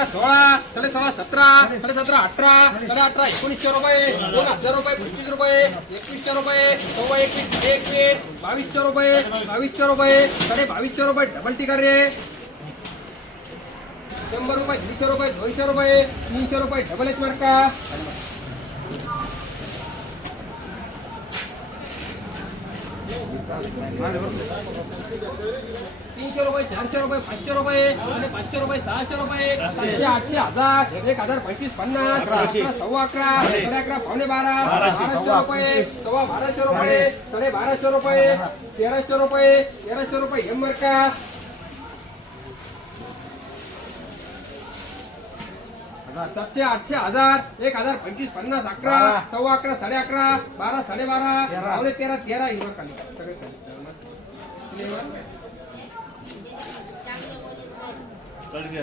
15 16 17 17 17 18 18 1900 रुपये 2000 रुपये 25 रुपये 2100 रुपये 21 2200 रुपये 2200 रुपये 2250 रुपये डबल टिकर रे 100 रुपये 150 रुपये 200 रुपये 300 रुपये डबल एच मार्का 300 रुपये 400 रुपये 500 रुपये 500 रुपये 600 रुपये 700 800 1000 1000 25 50 11 सव्वा 11 11 पावणे 12 1200 रुपये सव्वा 1200 रुपये 1250 रुपये 1300 रुपये 1300 रुपये एम मार्का 700 800 1000 1000 25 50 11 सव्वा 11 11.5 12 12.5 पावणे 13 13 ही खाली सगळे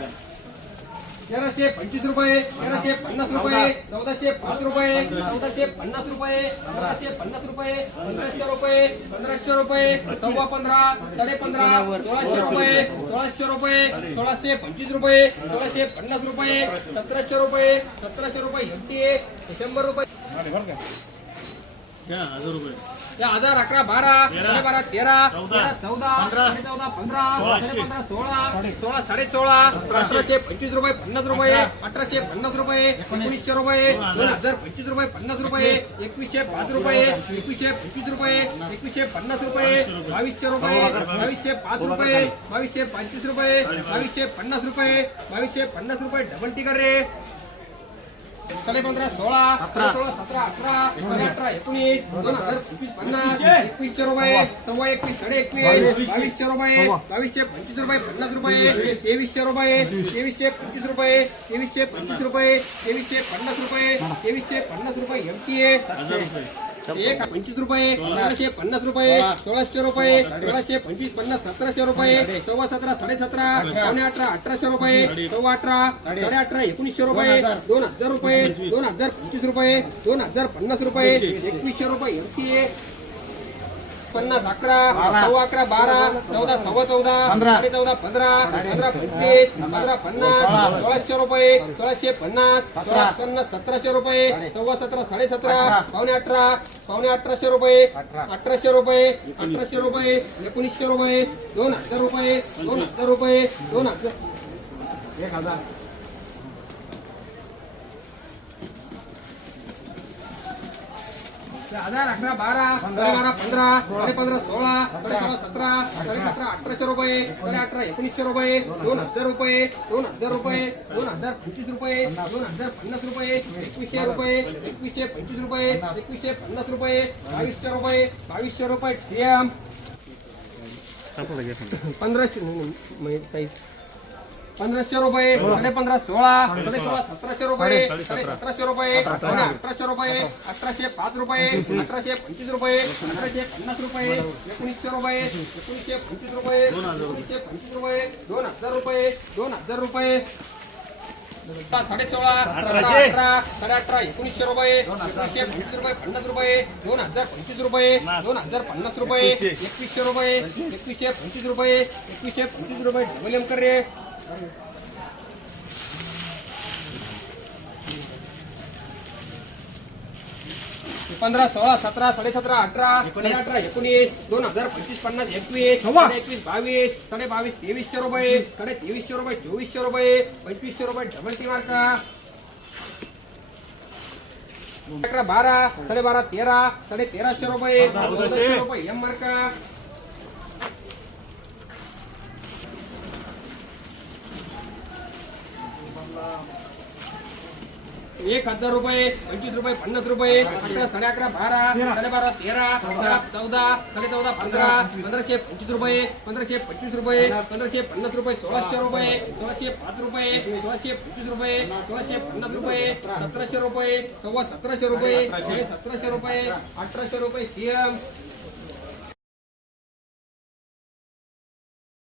तेराशे 25 रुपये 1350 रुपये 1405 रुपये 1450 रुपये 1450 रुपये 1500 रुपये 1500 रुपये सव्वा 15 15.5 1600 रुपये 1600 रुपये 1625 रुपये 1650 रुपये 1700 रुपये 1700 रुपये एमटीए 100 रुपये 1000 रुपये 1000 11 12 12 13 14 14 15 15 16 16 1825 रुपये 50 रुपये 1850 रुपये 1900 रुपये 2025 रुपये 50 रुपये 2105 रुपये 2125 रुपये 2150 रुपये 2200 रुपये 2205 रुपये 2225 रुपये 2250 रुपये 2250 रुपये डबल टिकर रे 15 16 17 18 18 19 2025 50 2100 रुपये सव्वा 21 21.5 2200 रुपये 2225 रुपये 50 रुपये 2300 रुपये 2325 रुपये 2325 रुपये 2350 रुपये 2350 रुपये एमटीए 125 रुपये 1550 रुपये 1600 रुपये 1625 50 1700 रुपये सव्वा 17 17.5 पावणे 18 1800 रुपये सव्वा 18 18.5 1900 रुपये 2000 रुपये 2025 रुपये 2050 रुपये 2100 रुपये एमटीए 50 11 सव्वा 11 12 14 सव्वा 14 14 15 15 25 15 50 1600 रुपये 1650 1650 1700 रुपये सव्वा 17 17.5 पावणे 1800 रुपये 1800 रुपये 1800 रुपये 1900 रुपये 2000 रुपये 2000 रुपये 2000 1000 11 12 12 15 15 16 17 1800 रुपये 18 1900 रुपये 2000 रुपये 2000 रुपये 2025 रुपये 2050 रुपये 2100 रुपये 2125 रुपये 2150 रुपये 2200 रुपये 2200 रुपये सीएम 1500 रुपये 15 16 1700 रुपये 1700 रुपये 1800 रुपये 1805 रुपये 1825 रुपये 1850 रुपये 1900 रुपये 1925 रुपये 1925 रुपये 2000 रुपये 2000 रुपये 16 18 1900 रुपये 1925 रुपये 50 रुपये 2025 रुपये 2050 रुपये 2100 रुपये 2125 रुपये 2125 रुपये डबल एम कर रे 15 16 17 17 18 19 2025 50 21 21 22 22 2300 रुपये 2300 रुपये 2400 रुपये 2500 रुपये डबल टी मार्का 12 12.5 13 1300 रुपये 1400 रुपये एम मार्का 1000 रुपये 25 रुपये 50 रुपये 11 11.5 12 12.5 13 14 14 15 1525 रुपये 1525 रुपये 1550 रुपये 1600 रुपये 1605 रुपये 1625 रुपये 1650 रुपये 1700 रुपये सव्वा 1700 रुपये 1700 रुपये 1800 रुपये सीएम